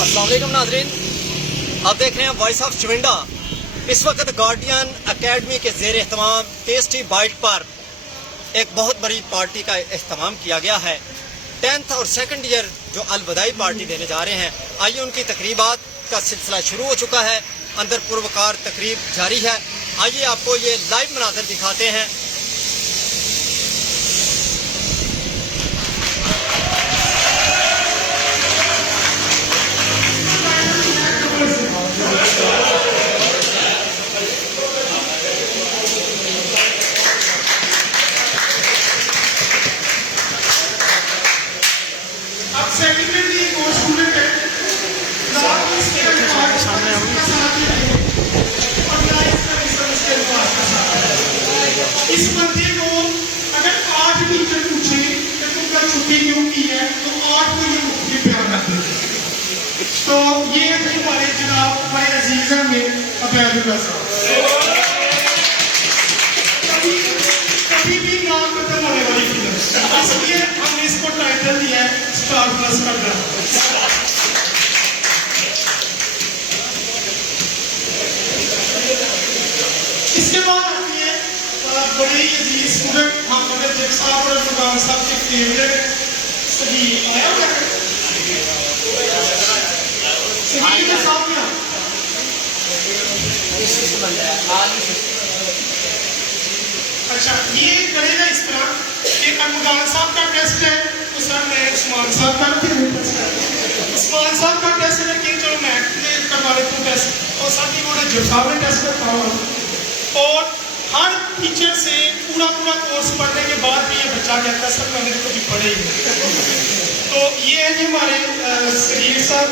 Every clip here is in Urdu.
السلام علیکم ناظرین، آپ دیکھ رہے ہیں وائس آف چونڈا۔ اس وقت گارڈین اکیڈمی کے زیر اہتمام ٹیسٹی بائٹ پر ایک بہت بڑی پارٹی کا اہتمام کیا گیا ہے۔ 10th اور 2nd ایئر جو الوداعی پارٹی دینے جا رہے ہیں، آئیے ان کی تقریبات کا سلسلہ شروع ہو چکا ہے، اندر پروقار تقریب جاری ہے۔ آئیے آپ کو یہ لائیو مناظر دکھاتے ہیں۔ اس بندے کو اگر 8 ٹیچر پوچھے کہ تم نے چھٹی کیوں کی ہے تو 8 کو یہ مختلف بیان رکھتے ہیں۔ تو یہ ہمارے جناب ہمارے عزیز ہیں میں عبید اللہ صاحب کبھی بھی نہ ختم ہونے والی فلم، اس لیے ہم نے اس کو ٹائٹل دیا ہے اسٹار پلس کا ڈرامہ۔ اس کے بعد آتی ہے بڑے ہی عزیز اسٹوڈنٹ محمد جگ صاحب اور فقان صاحب کے فیوریٹ سبھی آیا ہوا ہے سبھی کے ساتھ میں اچھا یہ کرے گا اس طرح کہ ارمغان صاحب کا ٹیسٹ ہے تو سر میں عثمان صاحب کا عثمان صاحب کا ٹیسٹ ہے کہ چلو میں کروا لیتا ہوں ٹیسٹ اور ساتھ ہی وہ جگ صاحب نے ٹیسٹ کرتا ہوں اور ہر ٹیچر سے پورا کورس پڑھنے کے بعد بھی یہ بچہ کہتا ہے سر میں نے کبھی پڑھے ہی نہیں۔ تو یہ ہے جی ہمارے سریر صاحب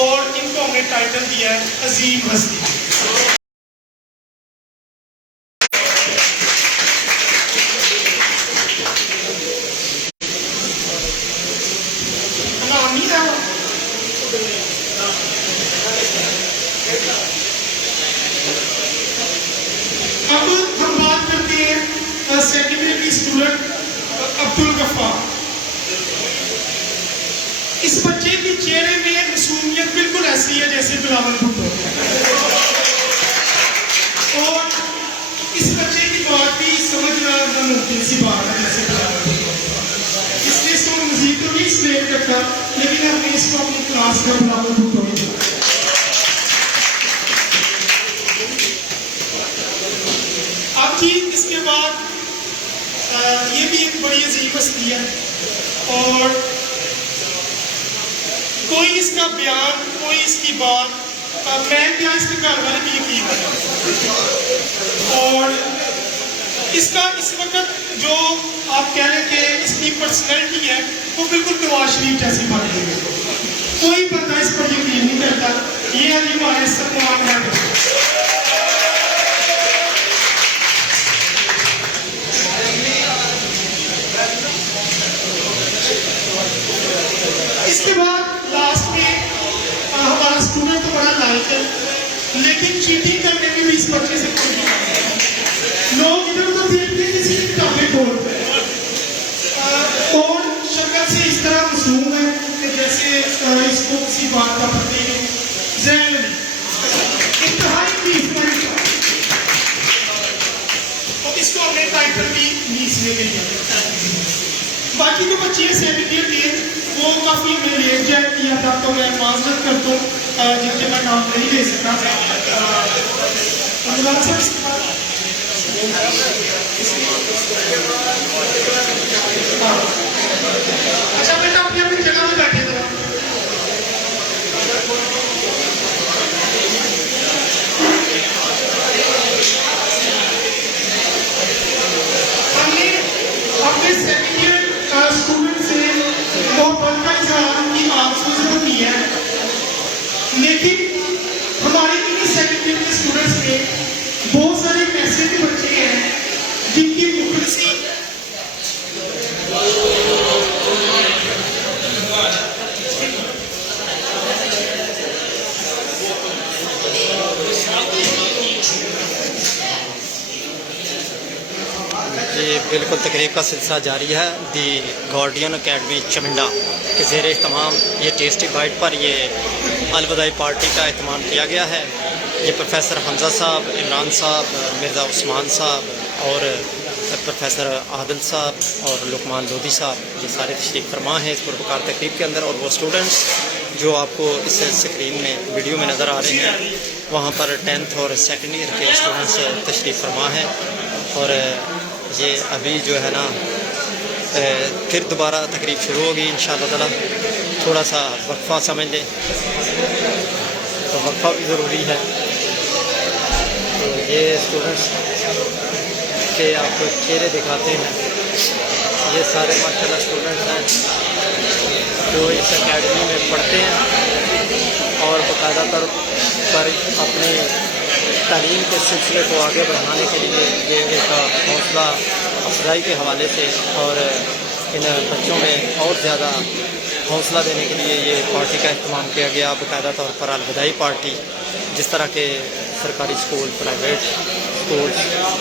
اور ان کو ہم نے ٹائٹل دیا ہے عظیم ہستی۔ اب ہم بات کرتے ہیں سیکنڈری کی اسٹوڈنٹ عبدالغفار۔ اس بچے کی چہرے میں معصومیت بالکل ایسی ہے جیسے بلاول بھٹو، اور اس بچے کی بات بھی سمجھنا ناممکن سی بات ہے جیسے بلاول بھٹو، اس لیے اس کو مزید تو نہیں ایکسپلین کرتا لیکن ہم نے اس کو اپنی کلاس کا بلاول بھٹو ہی دیا۔ اب جی اس کے بعد یہ بھی ایک بڑی عظیم ہستی ہے اور کوئی اس کا بیان کوئی اس کی بات میں کیا اس کے گھر والے بھی یقین کرتا اور اس کا اس وقت جو آپ کہہ لیں کہ اس کی پرسنالٹی ہے وہ بالکل نواز شریف جیسی بن گئی ہے، کوئی بندہ اس پر یقین نہیں کرتا۔ یہ ہے جی ہمارے سلمان ہے۔ اس کے بعد لاسٹ میں ہمارا اسٹوڈنٹ تو بڑا لائق ہے لیکن چیٹنگ کرنے میں بھی اس بچے سے کوئی نہیں ہے۔ لوگ ادھر ادھر دیکھتے ہیں کسی کی کتابیں کھولتے ہیں اور شکل سے اس طرح معصوم ہے کہ جیسے اس کو کسی بات کا پتہ ہی نہیں، ذہن نہیں، انتہائی ڈیفرنٹ ہے اور اس کو ہم نے ٹائٹل بھی نیس میں گئی ہے۔ باقی جو بچے ہیں سیکنڈ ایئر وہ کافی ہمیں لیٹ جائے کیا تھا تو میں معذرت کرتا ہوں جن کے میں نام نہیں لے سکتا۔ اچھا بیٹا اپنی اپنی جگہ میں بیٹھے ذرا۔ ہم نے اپنے سیکنڈ ایئر اسٹوڈنٹ سے محبت کا اظہار کی آپ سے ضرور کی ہے لیکن ہمارے انہیں سیکنڈ ایئر کے اسٹوڈنٹس میں بہت سارے ایسے بھی بچے ہیں جن کی مخلصی جی بالکل تقریب کا سلسلہ جاری ہے دی گارڈین اکیڈمی چمنڈا کے زیر اہتمام یہ ٹیسٹی بائٹ پر یہ الوداعی پارٹی کا اہتمام کیا گیا ہے. یہ پروفیسر حمزہ صاحب، عمران صاحب، مرزا عثمان صاحب اور پروفیسر عادل صاحب اور لقمان لودھی صاحب یہ سارے تشریف فرما ہیں اس پروکار تقریب کے اندر. اور وہ اسٹوڈنٹس جو آپ کو اس اسکرین میں ویڈیو میں نظر آ رہے ہیں وہاں پر 10th اور 2nd ایئر کے اسٹوڈنٹس تشریف فرما ہیں. اور یہ ابھی جو ہے نا پھر دوبارہ تقریب شروع ہوگی انشاءاللہ تعالیٰ. تھوڑا سا وقفہ سمجھ لیں تو وقفہ بھی ضروری ہے. تو یہ اسٹوڈنٹس کے آپ کو چہرے دکھاتے ہیں. یہ سارے ماشاءاللہ اسٹوڈنٹس ہیں جو اس اکیڈمی میں پڑھتے ہیں اور باقاعدہ طور پر اپنے تعلیم کے سلسلے کو آگے بڑھانے کے لیے یہ ایک حوصلہ افزائی کے حوالے سے اور ان بچوں میں اور زیادہ حوصلہ دینے کے لیے یہ پارٹی کا اہتمام کیا گیا. باقاعدہ طور پر الوداعی پارٹی جس طرح کے سرکاری school, private school,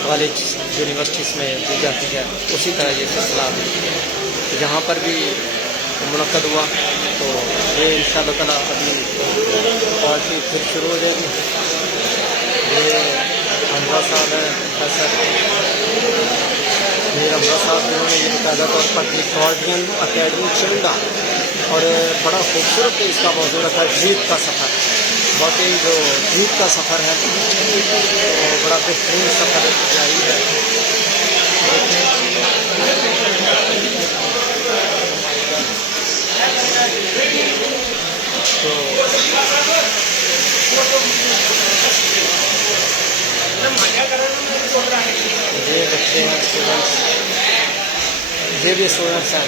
college, universities میں دی جاتی ہے اسی طرح یہ سلسلہ یہاں پر بھی منعقد ہوا. تو یہ انشاءاللہ تعالیٰ ابھی پارٹی پھر شروع ہو جائے گی. یہ حمزہ صاحب ہیں پروفیسر حمزہ صاحب جنہوں نے یہ باقاعدہ طور پر گارڈین اکیڈمی چمنڈا اور بڑا خوبصورت اس کا موضوع رکھا ہے جیت کا سفر. واقعی جو جیت کا سفر ہے وہ بڑا بہترین سفر جاری ہے. تو یہ بچے ہیں اسٹوڈنٹس، یہ بھی اسٹوڈنٹس ہیں.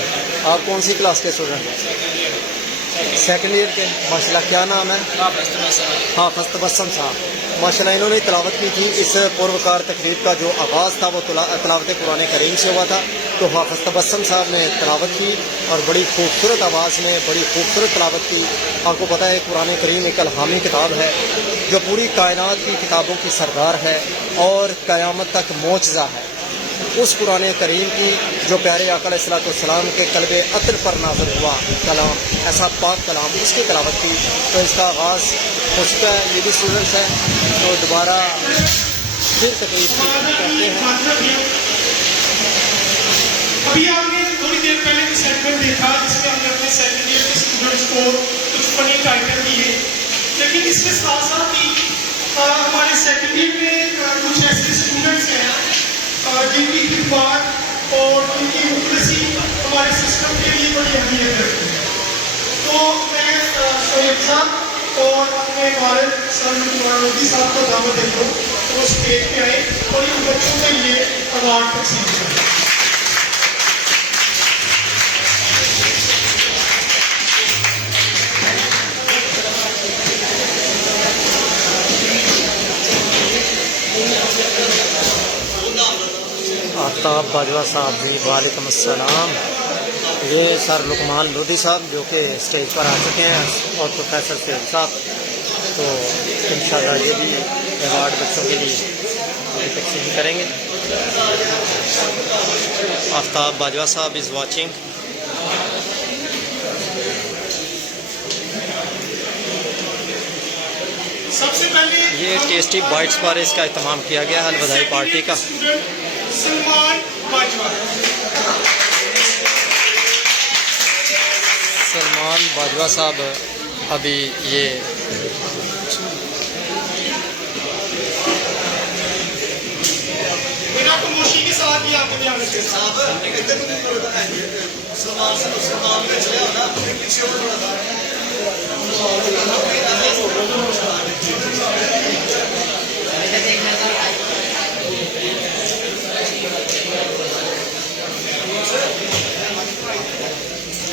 آپ کون سی کلاس کے اسٹوڈنٹ ہیں؟ 2nd ایئر کے. ماشاءاللہ کیا نام ہے؟ حافظ تبسم صاحب. ماشاءاللہ انہوں نے تلاوت کی تھی. اس پروکار تقریب کا جو آغاز تھا وہ تلاوت قرآن کریم سے ہوا تھا. تو حافظ تبسم صاحب نے تلاوت کی اور بڑی خوبصورت آواز میں بڑی خوبصورت تلاوت کی. آپ کو پتہ ہے قرآن کریم ایک الہامی کتاب ہے جو پوری کائنات کی کتابوں کی سردار ہے اور قیامت تک معجزہ ہے. اس قرآن کریم کی جو پیارے آقا علیہ الصلوۃ والسلام کے قلب عطر پر نازل ہوا کلام، ایسا پاک کلام، اس کی تلاوت کی. تو اس کا آغاز ہو چکا ہے. یہ بھی اسٹوڈنٹس ہیں تو دوبارہ پھر تقریب کرتے ہیں. ابھی آپ نے تھوڑی دیر پہلے بھی سیگمنٹ دیکھا جس میں ہم نے اپنے 2nd ایئر کے اسٹوڈنٹس کو کچھ فنی ٹائٹل دیے، لیکن اس کے ساتھ ساتھ ہی ہمارے 2nd ایئر میں کچھ ایسے اسٹوڈنٹس ہیں جن کی خدمات اور ان کی مخلصی ہمارے سسٹم کے لیے بڑی اہمیت رکھتی ہے. تو میں سید صاحب اور اپنے والد سر لقمان لودھی صاحب کو دعوت دیتا ہوں کہ وہ اسٹیج پہ آئے اور ان بچوں کے لیے اوارڈ تقسیم کریں. آفتاب باجوہ صاحب بھی وعلیکم السلام. یہ سر لقمان لودھی صاحب جو کہ اسٹیج پر آ چکے ہیں اور پروفیسر سید صاحب. تو انشاءاللہ یہ بھی ایوارڈ بچوں کے لیے تقسیم کریں گے. آفتاب باجوہ صاحب از واچنگ. سب سے پہلے یہ ٹیسٹی بائٹس پر اس کا اہتمام کیا گیا ہے الوداعی پارٹی کا. سلمان باجوہ. سلمان باجوہ صاحب ابھی یہ بنا خاموشی کے ساتھ ہی آپ کو دھیان رکھیں.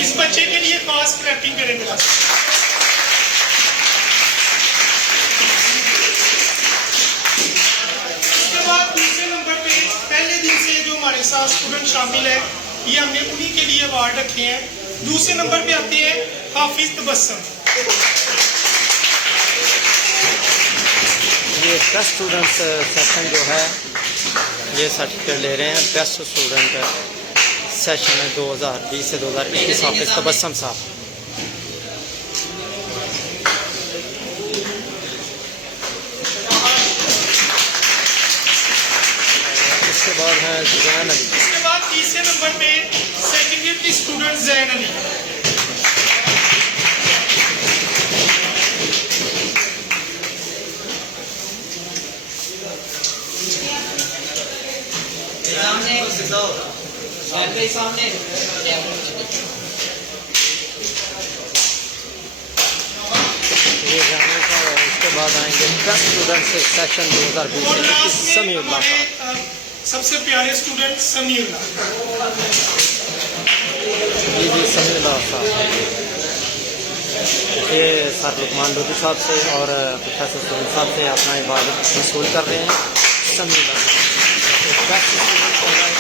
اس بچے کے لیے خاص کلیپنگ کریں گے. اس کے بعد دوسرے نمبر پہ پہلے دن سے جو ہمارے ساتھ اسٹوڈنٹ شامل ہیں یہ ہم نے انہی کے لیے ایوارڈ رکھے ہیں. دوسرے نمبر پہ آتے ہیں حافظ تبسم. یہ بیسٹ اسٹوڈنٹس سیکشن جو ہے یہ سرٹیفکیٹ لے رہے ہیں بیسٹ اسٹوڈنٹ سیشن میں 2020 سے 2021 حافظ تبسم صاحب. اس کے بعد ہے زین علی. اس کے بعد تیسرے نمبر پہ سیکنڈ ایئر کی اسٹوڈنٹ زین علی. یہ جانے کا. اور اس کے بعد آئیں گے بیسٹ اسٹوڈنٹ سے سیکشن 2020 اور سے لاسٹ میں سمیع اللہ صاحب. ہمارے سب سے پیارے اسٹوڈنٹ سمیع اللہ. جی سمیع اللہ صاحب. یہ سر لقمان لودھی صاحب سے اور پروفیسر سہیل صاحب سے اپنا عبادت وصول کر رہے ہیں. سمیع اللہ صاحب بیسٹ اسٹوڈنٹ کر رہا ہے.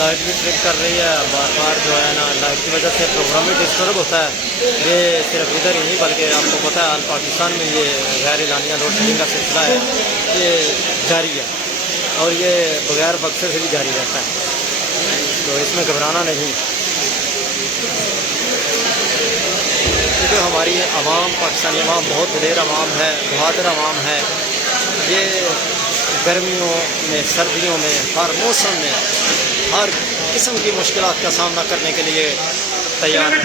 لائٹ بھی ٹرپ کر رہی ہے بار بار. جو ہے نا لائٹ کی وجہ سے پروگرام بھی ڈسٹرب ہوتا ہے. یہ صرف ادھر ہی نہیں بلکہ آپ کو پتہ ہے آل پاکستان میں یہ غیر اعلانیہ لوڈ شیڈنگ کا سلسلہ ہے. یہ جاری ہے اور یہ بغیر بکسے سے بھی جاری رہتا ہے. تو اس میں گھبرانا نہیں کیونکہ ہماری عوام پاکستانی عوام بہت دلیر عوام ہے, بہادر عوام ہے. یہ گرمیوں میں, سردیوں میں, ہر موسم میں ہر قسم کی مشکلات کا سامنا کرنے کے لیے تیار ہے.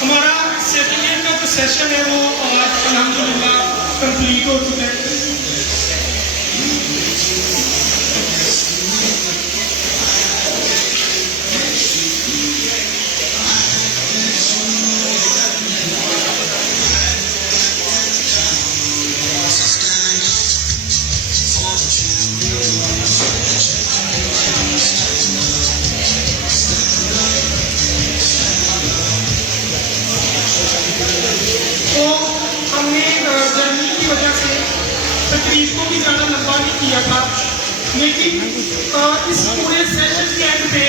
ہمارا سیکنڈ ایئر کا جو سیشن ہے وہ آج الحمدللہ کمپلیٹ ہو چکا ہے. تقریب کو بھی زیادہ لمبا نہیں کیا تھا, لیکن اس پورے سیشن کے اینڈ پہ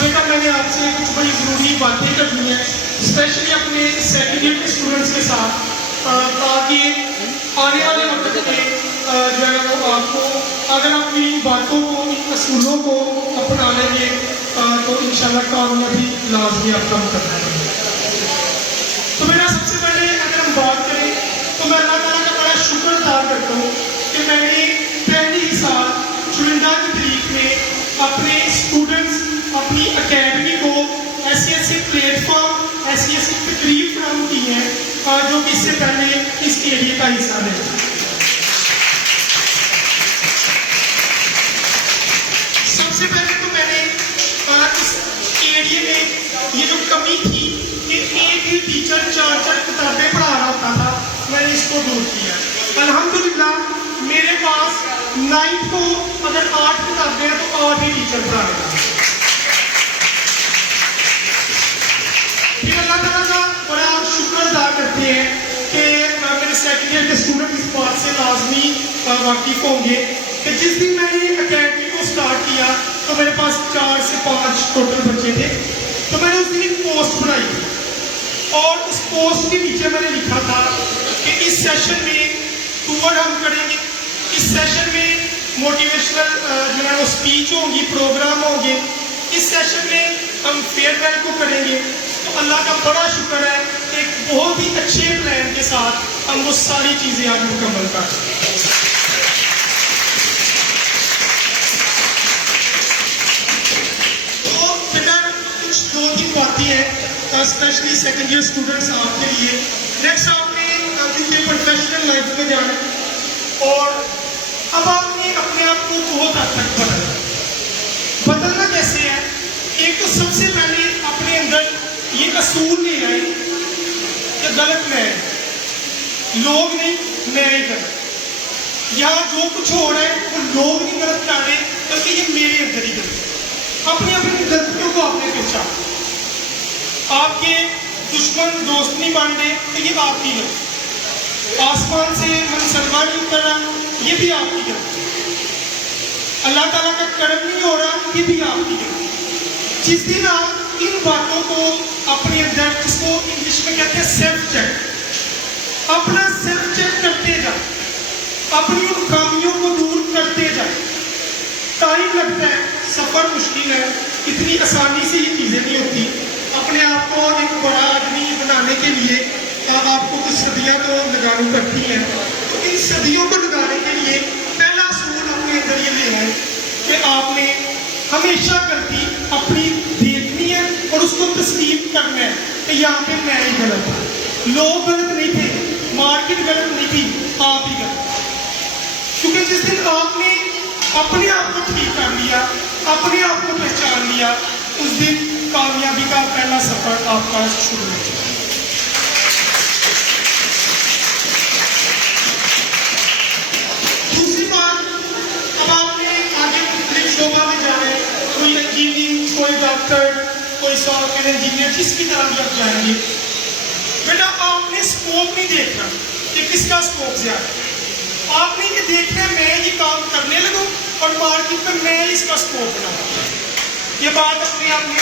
بیٹا میں نے آپ سے کچھ بڑی ضروری باتیں کرنی ہیں, اسپیشلی اپنے سیکنڈ ایئر کے اسٹوڈنٹس کے ساتھ, تاکہ آنے والے وقت میں جو ہے وہ آپ کو اگر آپ ان باتوں کو, ان اصولوں کو اپنا لیں گے تو انشاءاللہ کامیابی لازمی آپ کا کرنا ہے. تو میرا سب سے پہلے اگر ہم بات کریں تو میں اللہ تعالیٰ کا بڑا شکر ادا کرتا ہوں کہ میں نے پہلے ہی سال چنندہ کی تاریخ میں اپنے اسٹوڈنٹس, اپنی اکیڈمی کو ایسے پلیٹ فارم, ایسی تقریب فراہم کی ہیں جو کہ اس سے پہلے اس ایریے کا حصہ رہے. سب سے پہلے تو میں نے اس ایریے میں یہ جو کمی تھی کہ ایک ہی ٹیچر 4 کتابیں پڑھا رہا ہوتا تھا, میں نے اس کو دور کیا. الحمدللہ میرے پاس 9 کو اگر 8 کتابیں ہیں تو 8 ہی ٹیچر پڑھا رہے ہیں. پھر اللہ تعالیٰ کا بڑا شکر ادا کرتے ہیں کہ میرے سیکنڈ ایئر کے اسٹوڈنٹ اس بات سے لازمی واقف ہوں گے کہ جس دن میں نے اکیڈمی کو اسٹارٹ کیا تو میرے پاس 4 سے 5 ٹوٹل بچے تھے. تو میں نے اس دن ایک پوسٹ بنائی تھی اور اس پوسٹ کے نیچے میں نے لکھا تھا کہ اس سیشن میں ٹور ہم کریں گے, اس سیشن میں موٹیویشنل جو ہے وہ اسپیچ ہوں گی, پروگرام ہوں گے, اس سیشن میں ہم فیئر ویل کو کریں گے. تو اللہ کا بڑا شکر ہے کہ ایک بہت ہی اچھے پلان کے ساتھ ہم وہ ساری چیزیں آج مکمل کر سکتے ہیں. تو بیٹا کچھ 2-3 باتیں ہیں اسپیشلی سیکنڈ ایئر اسٹوڈنٹس آپ کے لیے. نیکسٹ آپ نے کیونکہ پروفیشنل لائف میں جانا اور اب آپ نے نے اپنے آپ کو بہت حد تک بدلنا کیسے ہے؟ ایک تو سب سے پہلے اپنے اندر یہ اصول نہیں آئے کہ غلط میں ہے، لوگ نہیں میں ہی غلط، یہاں جو کچھ ہو رہا ہے وہ لوگ نہیں غلط کر رہے بلکہ یہ میرے اندر ہی غلط ہے۔ اپنی اپنی غلطیوں کو آپ نے پہچانا، آپ کے دشمن دوست نہیں بن رہے تو یہ آپ کی غلطی، آسمان سے منصرفہ نہیں اتر رہا یہ بھی آپ کی غلطی، اللہ تعالیٰ کا کرم نہیں ہو رہا یہ بھی آپ کی غلطی۔ جس دن آپ ان باتوں کو اپنے اندر، جس کو انگلش میں کہتے ہیں سیلف چیک، اپنا سیلف چیک کرتے جائیں، اپنی ان خامیوں کو دور کرتے جائیں۔ ٹائم لگتا ہے، سفر مشکل ہے، اتنی آسانی سے یہ چیزیں نہیں ہوتی۔ اپنے آپ کو ایک بڑا آدمی بنانے کے لیے آپ کو کچھ صدیاں تو لگانی پڑتی ہیں، تو ان صدیوں کو لگانے کے لیے پہلا اصول اپنے اندر یہ لینا ہے کہ آپ نے ہمیشہ غلطی اپنی دیکھنی ہے اور اس کو تسلیم کرنا ہے کہ یہاں پہ میں ہی غلط ہوں، لوگ غلط نہیں تھے، مارکیٹ غلط نہیں تھی، آپ ہی غلط۔ کیونکہ جس دن آپ نے اپنے آپ کو ٹھیک کر لیا، اپنے آپ کو پہچان لیا، اس دن کامیابی کا پہلا سفر آپ کا شروع ہو جائے۔ دوسری بات، اب آپ نے آگے مختلف شعبہ میں جانا ہے، کوئی انجینئرنگ، کوئی ڈاکٹر، کوئی سافٹ ویئر انجینئر، جس کی طرح بھی آپ جائیں گے، بیٹا آپ نے اسکوپ نہیں دیکھنا کہ کس کا اسکوپ زیادہ ہے، آپ نے یہ دیکھنا ہے میں یہ کام کرنے لگوں اور مارکیٹ میں میں اس کا اسکوپ بناؤں۔ یہ بات اپنے آپ میں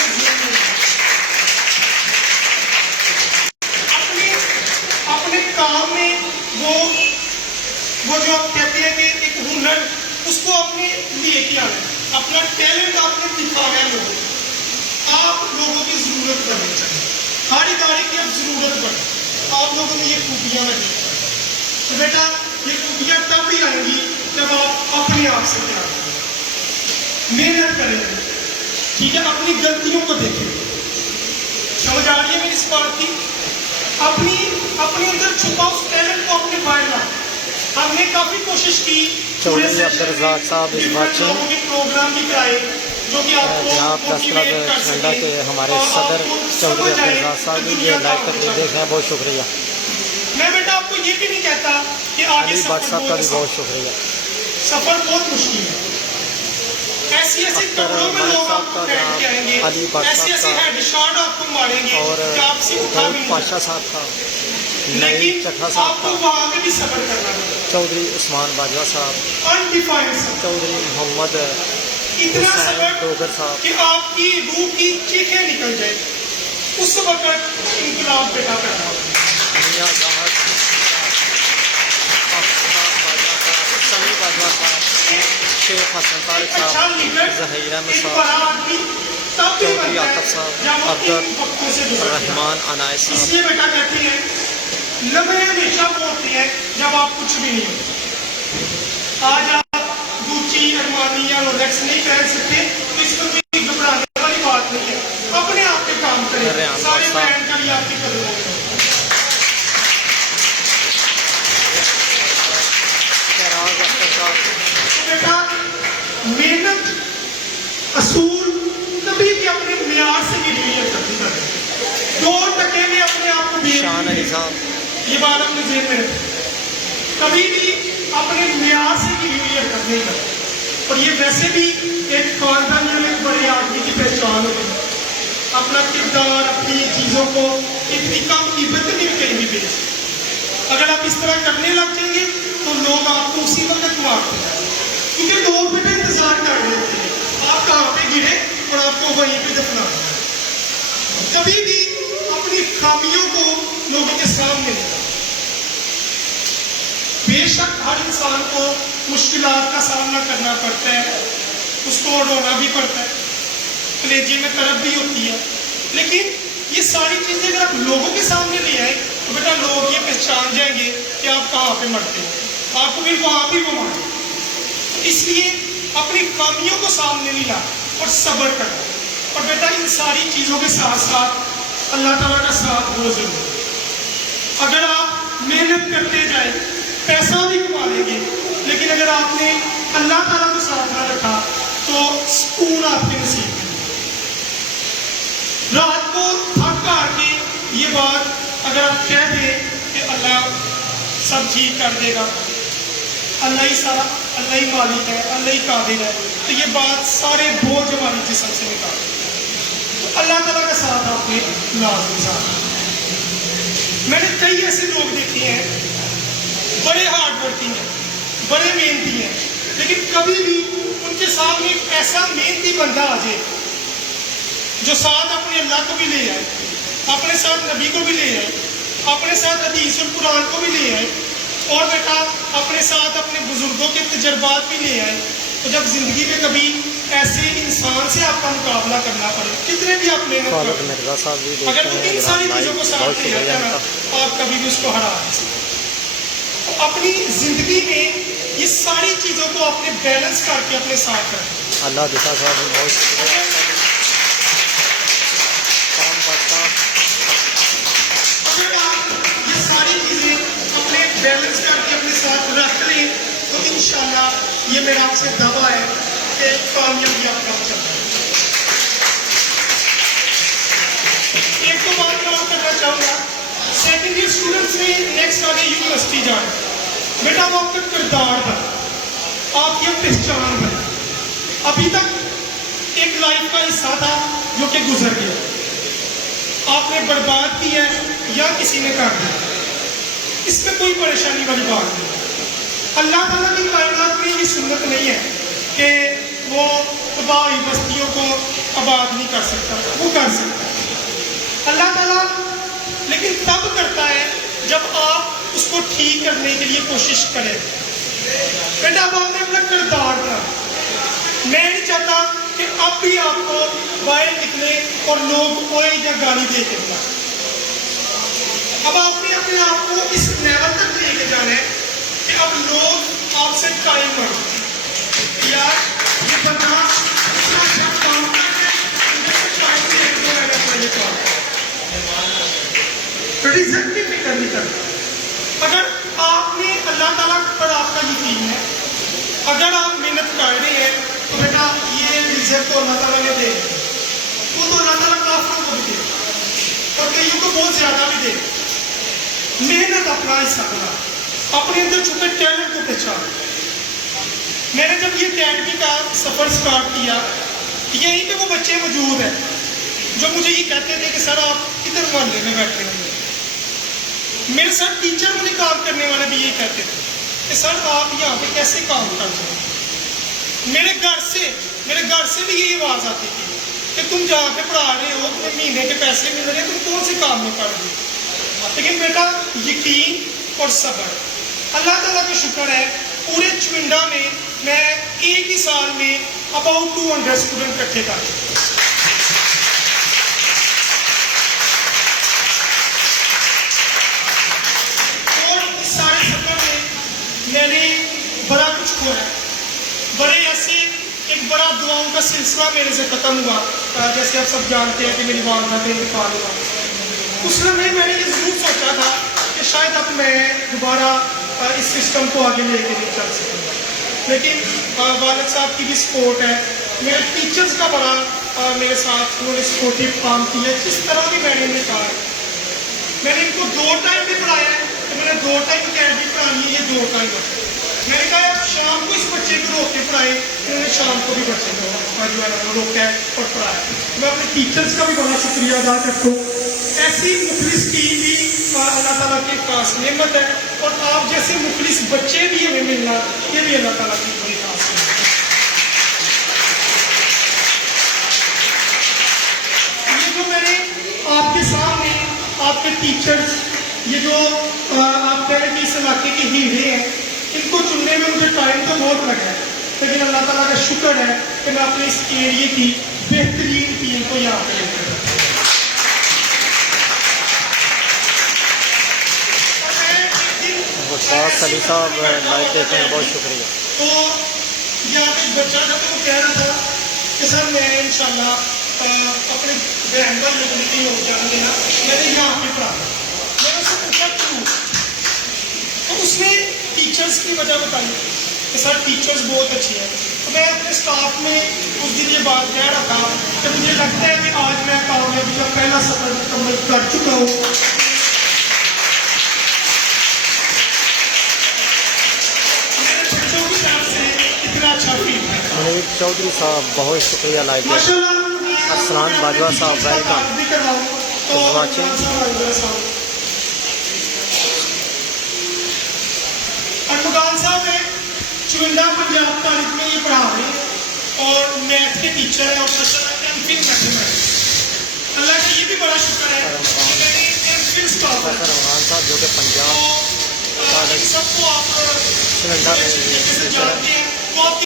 اپنے کام میں وہ جو آپ کہتے ہیں کہ ایک ہنر، اس کو آپ نے لے کے آنا ہے، اپنا ٹیلنٹ آپ نے دکھانا ہے لوگوں کو، آپ لوگوں کی ضرورت کرنی چاہیے، ہر ادارے کی اب ضرورت پڑے، آپ لوگوں میں یہ خوبیاں لگیں، تو بیٹا یہ خوبیاں تب بھی آئیں گی جب آپ اپنے آپ سے پیار کریں، محنت کریں گے، ٹھیک ہے، اپنی غلطیوں کو دیکھیں۔ سمجھ آ رہی ہے میری اس بات کی؟ اپنے اندر چھپا اس ٹیلنٹ کو اپنے باہر لانا۔ ہم نے کافی کوشش کی، چودھری عبدالرزاق صاحب اس بات سے پروگرام بھی کرائے جو کہ آپ کو جناب پریس کلب چمنڈا کے ہمارے صدر چودھری عبدالرزاق صاحب بھی یہ لائیو تک دیکھ رہے ہیں، بہت شکریہ۔ میں بیٹا آپ کو یہ بھی نہیں کہتا کہ آگے علی بٹ صاحب کا بھی بہت شکریہ۔ سفر بہت مشکل ہے، ایسی کپڑوں میں لوگ آپ کو پھینک کے آئیں گے، علی بٹ ایسی صاحب ہیڈ شاٹ آپ کو ماریں گے اور کہ آپ سے اٹھا بھی نہیں پاشا صاحب کا، نئی لیکن چٹھا آپ صاحب کو کا، وہاں پہ بھی صبر کرنا ہوگا۔ چودھری عثمان باجوہ صاحب، انڈیفائنڈ صبر، چودھری محمد اتنا حسین صبر ڈوگر صاحب، کہ آپ کی روح کی چیخیں نکل جائیں، اس وقت انقلاب بیٹا کرنا ہوگا۔ میاں جہاز باجوہ صاحب، سمی باجوہ صاحب، شیخ حسن طارق اچھا صاحب، لیڈر، ظہیر احمد ایک صاحب، بڑا آدمی تب بھی چودھری بنتا ہے عاطف صاحب، جب وہ عبد ان وقتوں سے گزرتا ہے۔ الرحمان عنایت اس صاحب، لیے بیٹا کہتے ہیں لمحے ہمیشہ وہ ہوتے ہیں جب آپ کچھ بھی نہیں ہوتے۔ آج آپ گوچی، ارمانی یا رولیکس نہیں پہن سکتے تو اس میں کوئی گھبرانے والی بات نہیں ہے، اپنے آپ پہ کام کریں، سارے برانڈ کا بھی آپ کی قدر ہوگا۔ شہراز اختر صاحب، تو بیٹا محنت، اصول کبھی بھی اپنے معیار سے بھی نہیں کرتے، 2% میں اپنے آپ کو شان علی صاحب، یہ بات اپنے ذہن میں رکھیں، کبھی بھی اپنے معیار سے بھی حرکت نہیں کرتے۔ اور یہ ویسے بھی ایک خاندان میں ایک بڑے آدمی کی پہچان ہوتی ہے، اپنا کردار، اپنی چیزوں کو اتنی کم قیمت نہیں کہیں بھی بیچ، اگر آپ اس طرح کرنے لگ جائیں گے تو لوگ آپ کو اسی وقت مارتے ہیں، کیونکہ لوگ بھی انتظار کر رہے ہوتے ہیں آپ کہاں پہ گرے اور آپ کو وہیں پہ دفنا دیں۔ کبھی بھی اپنی خامیوں کو لوگوں کے سامنے نہیں لانا۔ بے شک ہر انسان کو مشکلات کا سامنا کرنا پڑتا ہے، اس کو رونا بھی پڑتا ہے، کلیجے میں طرف بھی ہوتی ہے، لیکن یہ ساری چیزیں اگر آپ لوگوں کے سامنے لے آئے تو بیٹا لوگ یہ پہچان جائیں گے کہ آپ کہاں پہ مرتے ہیں، آپ کو بھی وہاں بھی وہ مارے۔ اس لیے اپنی خامیوں کو سامنے نہیں لانا اور صبر کرنا، اور بیٹا ان ساری چیزوں کے ساتھ ساتھ اللہ تعالیٰ کا ساتھ بہت ضروری ہے۔ اگر آپ محنت کرتے جائیں پیسہ بھی کما لیں گے، لیکن اگر آپ نے اللہ تعالیٰ کو ساتھ نہ رکھا تو سکون آپ کے نصیب میں نہیں۔ رات کو تھک کر کے یہ بات اگر آپ کہہ دیں کہ اللہ سب ٹھیک کر دے گا، اللہ ہی سارا، اللہ ہی مالک ہے، اللہ ہی قادر ہے، تو یہ بات سارے بوجھ ہماری جسم سے نکال دے۔ تو اللہ تعالیٰ کا ساتھ آپ نے لازمی ساتھ۔ میں نے کئی ایسے لوگ دیکھے ہیں بڑے ہارڈ ورکنگ ہیں، بڑے محنتی ہیں، لیکن کبھی بھی ان کے سامنے ایک ایسا محنتی بندہ آ جائے جو ساتھ اپنے اللہ کو بھی لے آئے، اپنے ساتھ نبی کو بھی لے آئے، اپنے ساتھ حدیث القرآن کو بھی لے آئے، اور بیٹا اپنے ساتھ اپنے بزرگوں کے تجربات بھی لے آئے، تو جب زندگی میں کبھی ایسے انسان سے آپ کا مقابلہ کرنا پڑے، کتنے بھی آپ محنت خالد کریں، مرزا صاحب بھی اگر دیکھتے وہ ہیں ان ساری جناب چیزوں لائیو، کو بہت ساتھ لے شکریہ آتا ان ہے کا۔ تو آپ کبھی بھی اس کو ہرا نہیں سکتے۔ تو اپنی زندگی میں یہ ساری چیزوں کو اپنے بیلنس کر کے اپنے ساتھ رکھیں۔ اللہ دکھا صاحب بھی بہت شکریہ کام کرتا۔ اگر آپ یہ ساری چیزیں اپنے بیلنس کر کے اپنے ساتھ رکھ لیں تو انشاءاللہ یہ میرا آپ سے دعویٰ ہے کہ کامیابی آپ کا چلتا ہے۔ ایک تو بات میں آپ کرنا چاہوں گا، سیکنڈ ایئر اسٹوڈنٹس میں نیکسٹ آگے یونیورسٹی جائیں، بیٹا وہ آپ کا کردار بنا، آپ کی پہچان بنا۔ ابھی تک ایک لائف کا حصہ تھا جو کہ گزر گیا، آپ نے برباد کیا ہے یا کسی نے کر دیا، اس میں کوئی پریشانی والی بات نہیں۔ اللہ تعالیٰ کی کائنات میں یہ سنت نہیں ہے کہ وہ تباہی بستیوں کو آباد نہیں کر سکتا، وہ کر سکتا ہے اللہ تعالیٰ، لیکن تب کرتا ہے جب آپ اس کو ٹھیک کرنے کے لیے کوشش کریں۔ بیٹا اب آپ نے اپنا کردار بنا، میں نہیں چاہتا کہ اب بھی آپ کو باہر نکلے اور لوگ کوئی یا گالی دے کے بلا۔ اب آپ نے اپنے آپ کو اس لیول تک لے کے جانا ہے کہ اب لوگ آپ سے ٹائم مانگتے ہیں، یار یہ بندہ اتنا اچھا کام کرتا ہے، جیسے ٹائم دے دو میں نے اپنا یہ کام ریزن کی فکر نہیں کرتا۔ اگر آپ نے اللہ تعالیٰ پر آپ کا یقین ہے، اگر آپ محنت کر رہے ہیں تو بیٹا یہ رزق تو اللہ تعالیٰ نے دے، وہ تو اللہ تعالیٰ کافروں کو بھی دے اور کئیوں کو بہت زیادہ بھی دے۔ محنت اپنا حصہ بنا، اپنے اندر چھپے ٹیلنٹ کو پہچان۔ میں نے جب یہ اکیڈمی کا سفر سٹارٹ کیا، یہیں پہ وہ بچے موجود ہیں جو مجھے یہ کہتے تھے کہ سر آپ کدھر محلے میں بیٹھے ہوئے، میرے ساتھ ٹیچر مجھے کام کرنے والے بھی یہ کہتے تھے کہ سر آپ یہاں پہ کیسے کام کرتے ہیں۔ میرے گھر سے بھی یہی آواز آتی تھی کہ تم جہاں پہ پڑھا رہے ہو، تمہیں مہینے کے پیسے مل رہے ہیں، تم کون سے کام میں پڑھ رہے ہو؟ لیکن بیٹا یقین اور صبر، اللہ تعالیٰ کا شکر ہے پورے چونڈا میں میں ایک ہی سال میں اباؤٹ 200 اسٹوڈنٹ اکٹھے کر چکا۔ میں نے بڑا کچھ کھویا ہے، بڑے ایسے ایک بڑا دعاؤں کا سلسلہ میرے سے ختم ہوا، جیسے آپ سب جانتے ہیں کہ میری والدہ کا انتقال ہوا۔ اس میں نے یہ ضرور سوچا تھا کہ شاید اب میں دوبارہ اس سسٹم کو آگے لے کے نہیں چل سکوں گا، لیکن والد صاحب کی بھی سپورٹ ہے، میرے ٹیچرز کا بڑا میرے ساتھ انہوں نے سپورٹیو کام کیا، جس طرح بھی میں نے انہیں کہا میں نے ان کو 2 ٹائم بھی پڑھایا ہے، تو میں نے 2 ٹائم اکیڈمی پڑھانی ہے، یہ 2 ٹائم ہے۔ میں نے کہا آپ شام کو اس بچے کو روک کے پڑھائے، انہوں نے شام کو بھی بچے کو جو ہے وہ روکا ہے اور پڑھایا۔ میں اپنے ٹیچرز کا بھی بڑا شکریہ ادا کرتا ہوں، ایسی مخلص ٹیم بھی اللہ تعالیٰ کے پاس نعمت ہے، اور آپ جیسے مخلص بچے بھی ہمیں ملنا یہ بھی اللہ تعالیٰ کی بڑی خاص ہے۔ یہ جو میں نے آپ کے سامنے آپ کے ٹیچرز، یہ جو آپ کہہ رہے ہیں کہ اس علاقے کے ہیرے ہیں، ان کو چننے میں مجھے ٹائم تو بہت لگا ہے، لیکن اللہ تعالیٰ کا شکر ہے کہ میں اپنے اس ایریے کی بہترین ٹیم کو یہاں پہ لے کر علی صاحب لائیو دیکھنے میں بہت شکریہ۔ تو یہاں پہ بچہ تھا تو وہ کہہ رہا تھا کہ سر میں انشاءاللہ اپنے بہن بھائی لوگوں نے کہیں اور جانا دینا، میں نے یہاں پہ پڑھا۔ میں نے اس سے پوچھا کیوں، تو اس نے ٹیچرز کی وجہ بتائی کہ سر ٹیچرز بہت اچھے ہیں. تو میں اپنے اسٹاف میں اس دن یہ بات کہہ رہا تھا کہ مجھے لگتا ہے کہ آج میں کامیابی کا پہلا سفر مکمل کر چکا ہوں. میرے بچوں کی طرف سے اتنا اچھا فیل ہے. منیر چودھری صاحب بہت شکریہ لائک ہے. ارسلان باجوہ صاحب ویلکم. ارمغان صاحب ہیں چونڈا پنجاب کالج میں یہ پڑھا رہے ہیں اور میتھ کے ٹیچر ہیں اور ایم فل میتھمیٹکس. اللہ کا یہ بھی بڑا شکر ہے کہ میں نے ایم فل اسٹاف ہے. ارمغان صاحب جو کہ پنجاب سب کو آپ چونڈا میں جانتے ہیں. وہ آپ